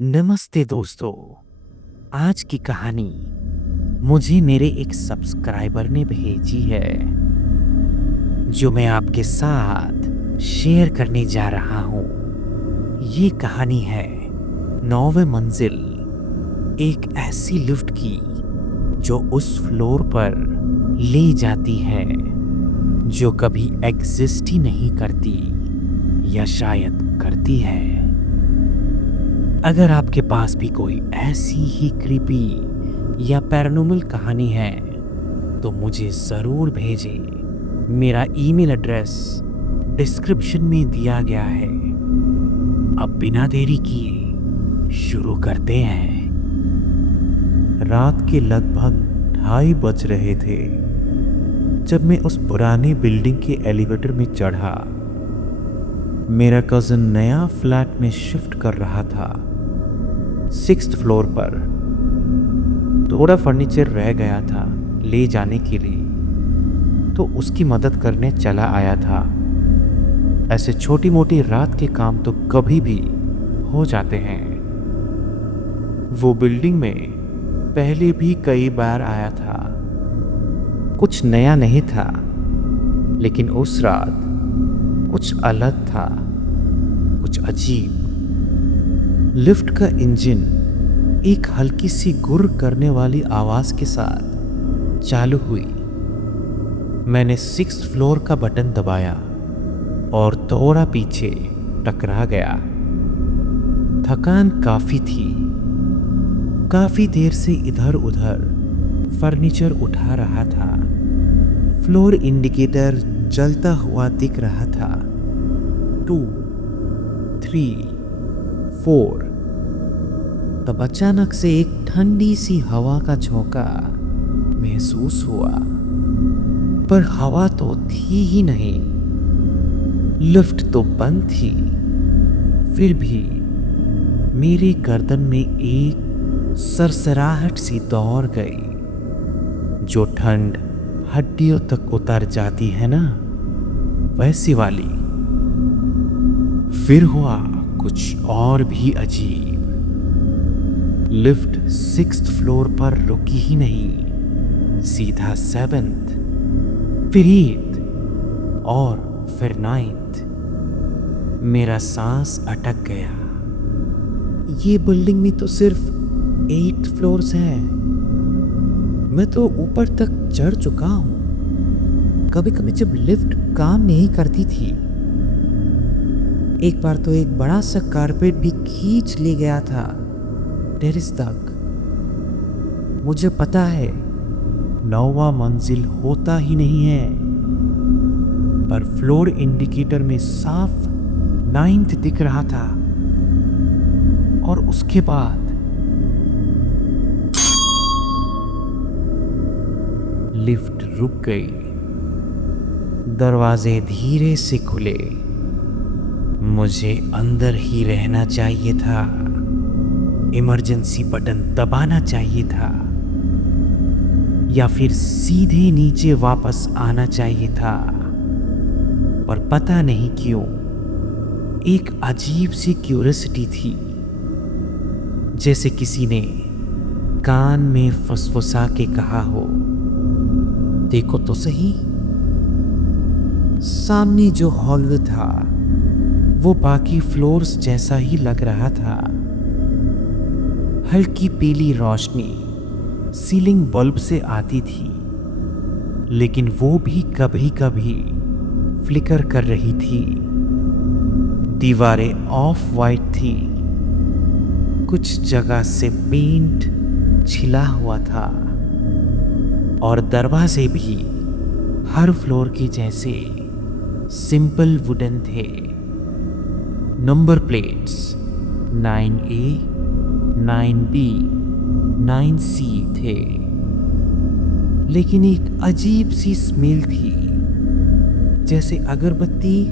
नमस्ते दोस्तों। आज की कहानी मुझे मेरे एक सब्सक्राइबर ने भेजी है, जो मैं आपके साथ शेयर करने जा रहा हूँ। ये कहानी है 9वीं मंजिल, एक ऐसी लिफ्ट की जो उस फ्लोर पर ले जाती है जो कभी एग्जिस्ट ही नहीं करती, या शायद करती है। अगर आपके पास भी कोई ऐसी ही क्रीपी या पैरानॉर्मल कहानी है तो मुझे ज़रूर भेजें। मेरा ईमेल एड्रेस डिस्क्रिप्शन में दिया गया है। अब बिना देरी किए शुरू करते हैं। रात के लगभग 2:30 बज रहे थे जब मैं उस पुरानी बिल्डिंग के एलिवेटर में चढ़ा। मेरा कज़न नया फ्लैट में शिफ्ट कर रहा था, 6th फ्लोर पर। थोड़ा फर्नीचर रह गया था ले जाने के लिए, तो उसकी मदद करने चला आया था। ऐसे छोटी मोटी रात के काम तो कभी भी हो जाते हैं। वो बिल्डिंग में पहले भी कई बार आया था। कुछ नया नहीं था, लेकिन उस रात कुछ अलग था, कुछ अजीब। लिफ्ट का इंजन एक हल्की सी गुर्र करने वाली आवाज के साथ चालू हुई। मैंने 6th फ्लोर का बटन दबाया और थोड़ा पीछे टकरा गया। थकान काफी थी। काफी देर से इधर उधर फर्नीचर उठा रहा था। फ्लोर इंडिकेटर जलता हुआ दिख रहा था। 2, 3, 4। तब अचानक से एक ठंडी सी हवा का झोंका महसूस हुआ, पर हवा तो थी ही नहीं। लिफ्ट तो बंद थी। फिर भी मेरी गर्दन में एक सरसराहट सी दौड़ गई, जो ठंड हड्डियों तक उतर जाती है ना, वैसी वाली। फिर हुआ कुछ और भी अजीब। लिफ्ट 6th फ्लोर पर रुकी ही नहीं, सीधा 7th, फिर 8th और फिर 9th। मेरा सांस अटक गया। ये बिल्डिंग में तो सिर्फ 8 फ्लोर्स हैं। मैं तो ऊपर तक चढ़ चुका हूँ। कभी कभी जब लिफ्ट काम नहीं करती थी, एक बार तो एक बड़ा सा कारपेट भी खींच ले गया था टेरेस तक। मुझे पता है 9वां मंजिल होता ही नहीं है, पर फ्लोर इंडिकेटर में साफ 9th दिख रहा था। और उसके बाद लिफ्ट रुक गई। दरवाजे धीरे से खुले। मुझे अंदर ही रहना चाहिए था। इमरजेंसी बटन दबाना चाहिए था, या फिर सीधे नीचे वापस आना चाहिए था। पर पता नहीं क्यों एक अजीब सी क्यूरियोसिटी थी, जैसे किसी ने कान में फुसफुसा के कहा हो, देखो तो सही। सामने जो हॉल था वो बाकी फ्लोर्स जैसा ही लग रहा था। हल्की पीली रोशनी सीलिंग बल्ब से आती थी, लेकिन वो भी कभी कभी फ्लिकर कर रही थी। दीवारें ऑफ वाइट थी। कुछ जगह से पेंट छिला हुआ था, और दरवाजे भी हर फ्लोर के जैसे सिंपल वुडन थे। Number plates 9A, 9B, 9C थे, लेकिन एक अजीब सी स्मेल थी, जैसे अगरबत्ती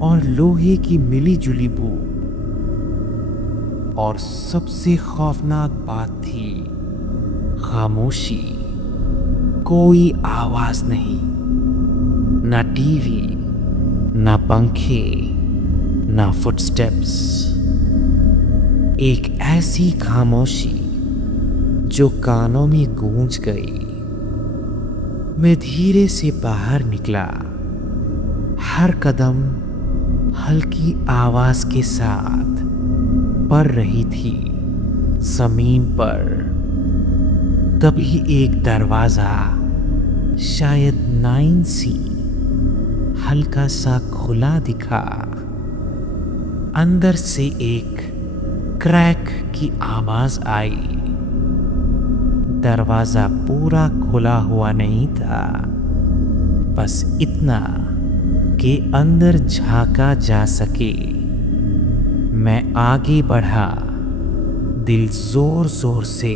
और लोहे की मिली जुली बू। और सबसे खौफनाक बात थी खामोशी। कोई आवाज नहीं, ना टीवी, ना पंखे, ना फुटस्टेप्स। एक ऐसी खामोशी जो कानों में गूंज गई। मैं धीरे से बाहर निकला। हर कदम हल्की आवाज के साथ पड़ रही थी जमीन पर। तभी एक दरवाजा, शायद 9C, हल्का सा खुला दिखा। अंदर से एक क्रैक की आवाज आई। दरवाजा पूरा खुला हुआ नहीं था, बस इतना कि अंदर झांका जा सके। मैं आगे बढ़ा। दिल जोर जोर से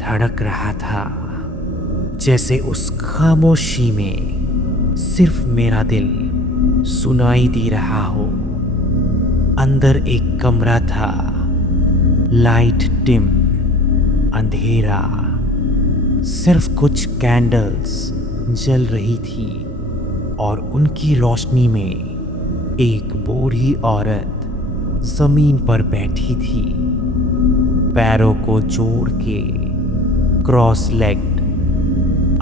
धड़क रहा था, जैसे उस खामोशी में सिर्फ मेरा दिल सुनाई दे रहा हो। अंदर एक कमरा था, लाइट डिम, अंधेरा। सिर्फ कुछ कैंडल्स जल रही थी और उनकी रोशनी में एक बूढ़ी औरत जमीन पर बैठी थी, पैरों को जोड़ के, क्रॉस लेग्ड,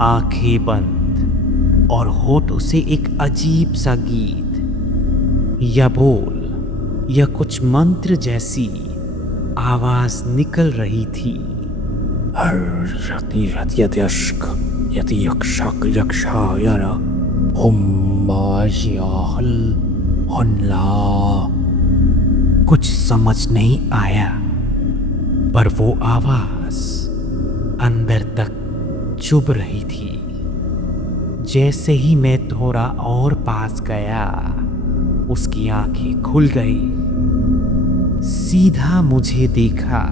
आंखें बंद, और होठों से एक अजीब सा गीत या बोल या कुछ मंत्र जैसी आवाज निकल रही थी। कुछ समझ नहीं आया, पर वो आवाज अंदर तक चुभ रही थी। जैसे ही मैं थोड़ा और पास गया, उसकी आंखें खुल गई, सीधा मुझे देखा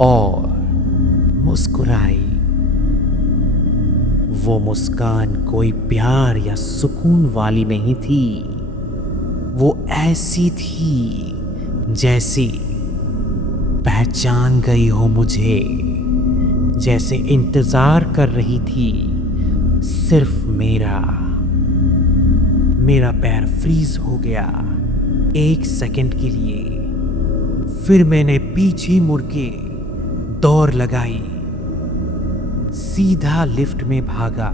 और मुस्कुराई। वो मुस्कान कोई प्यार या सुकून वाली नहीं थी। वो ऐसी थी जैसे पहचान गई हो मुझे, जैसे इंतजार कर रही थी सिर्फ मेरा पैर फ्रीज हो गया एक सेकंड के लिए। फिर मैंने पीछे मुड़ के दौड़ लगाई, सीधा लिफ्ट में भागा।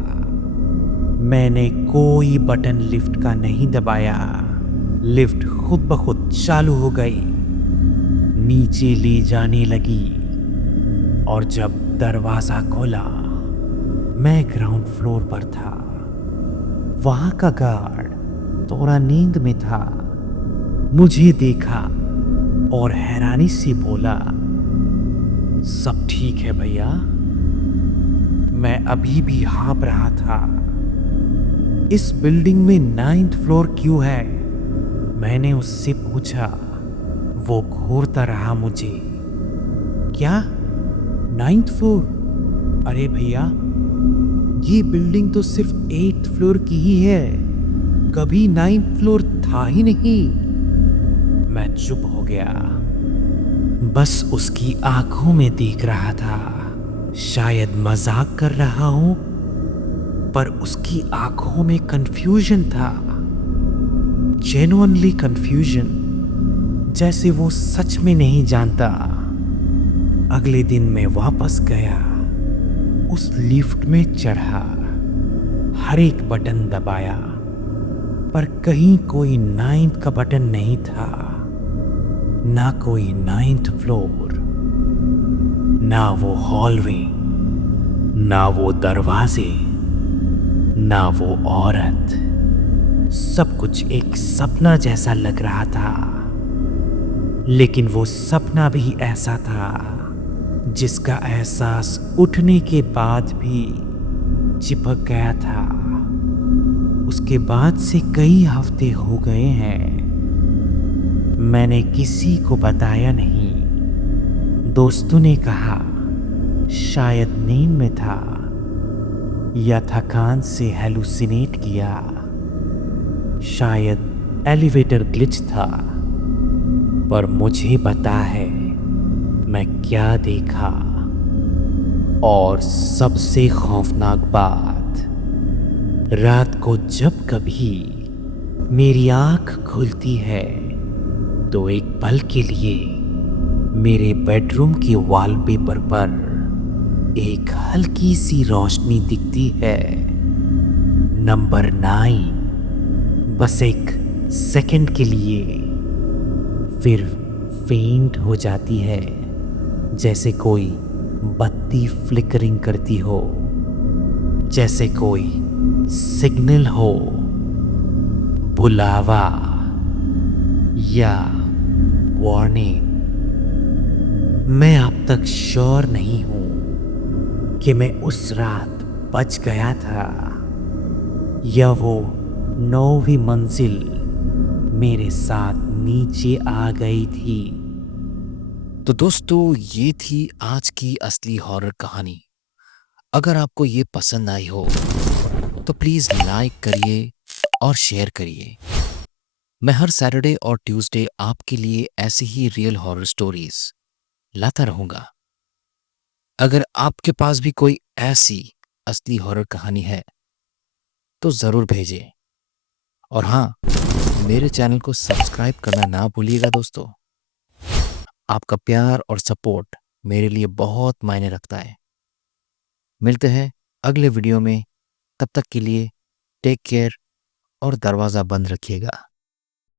मैंने कोई बटन लिफ्ट का नहीं दबाया। लिफ्ट खुद ब खुद चालू हो गई, नीचे ले जाने लगी। और जब दरवाजा खोला, मैं ग्राउंड फ्लोर पर था। वहां का गार्ड थोड़ा नींद में था। मुझे देखा और हैरानी से बोला, सब ठीक है भैया? मैं अभी भी हाँप रहा था। इस बिल्डिंग में 9th फ्लोर क्यों है? मैंने उससे पूछा। वो घूरता रहा मुझे। क्या 9th फ्लोर? अरे भैया, ये बिल्डिंग तो सिर्फ 8th फ्लोर की ही है, कभी 9th फ्लोर था ही नहीं। मैं चुप हो गया, बस उसकी आंखों में देख रहा था। शायद मजाक कर रहा हूं, पर उसकी आंखों में कंफ्यूजन था, जेन्युइनली कंफ्यूजन, जैसे वो सच में नहीं जानता। अगले दिन मैं वापस गया, उस लिफ्ट में चढ़ा, हर एक बटन दबाया, पर कहीं कोई 9th का बटन नहीं था। ना कोई 9th फ्लोर, ना वो हॉलवे, ना वो दरवाजे, ना वो औरत। सब कुछ एक सपना जैसा लग रहा था, लेकिन वो सपना भी ऐसा था जिसका एहसास उठने के बाद भी चिपक गया था। उसके बाद से कई हफ्ते हो गए हैं। मैंने किसी को बताया नहीं। दोस्तों ने कहा शायद नींद में था या थकान से हेलुसिनेट किया, शायद एलिवेटर ग्लिच था। पर मुझे पता है मैं क्या देखा। और सबसे खौफनाक बात, रात को जब कभी मेरी आंख खुलती है तो एक पल के लिए मेरे बेडरूम के वॉलपेपर पर एक हल्की सी रोशनी दिखती है। नंबर 9 बस एक सेकंड के लिए, फिर फेंट हो जाती है, जैसे कोई बत्ती फ्लिकरिंग करती हो, जैसे कोई सिग्नल हो, बुलावा या वार्निंग। मैं अब तक श्योर नहीं हूं कि मैं उस रात बच गया था या वो 9वीं मंजिल मेरे साथ नीचे आ गई थी। तो दोस्तों, ये थी आज की असली हॉरर कहानी। अगर आपको ये पसंद आई हो तो प्लीज़ लाइक करिए और शेयर करिए। मैं हर सैटरडे और ट्यूसडे आपके लिए ऐसी ही रियल हॉरर स्टोरीज लाता रहूँगा। अगर आपके पास भी कोई ऐसी असली हॉरर कहानी है तो ज़रूर भेजें। और हाँ, मेरे चैनल को सब्सक्राइब करना ना भूलिएगा दोस्तों। आपका प्यार और सपोर्ट मेरे लिए बहुत मायने रखता है। मिलते हैं अगले वीडियो में। तब तक के लिए टेक केयर और दरवाज़ा बंद रखिएगा।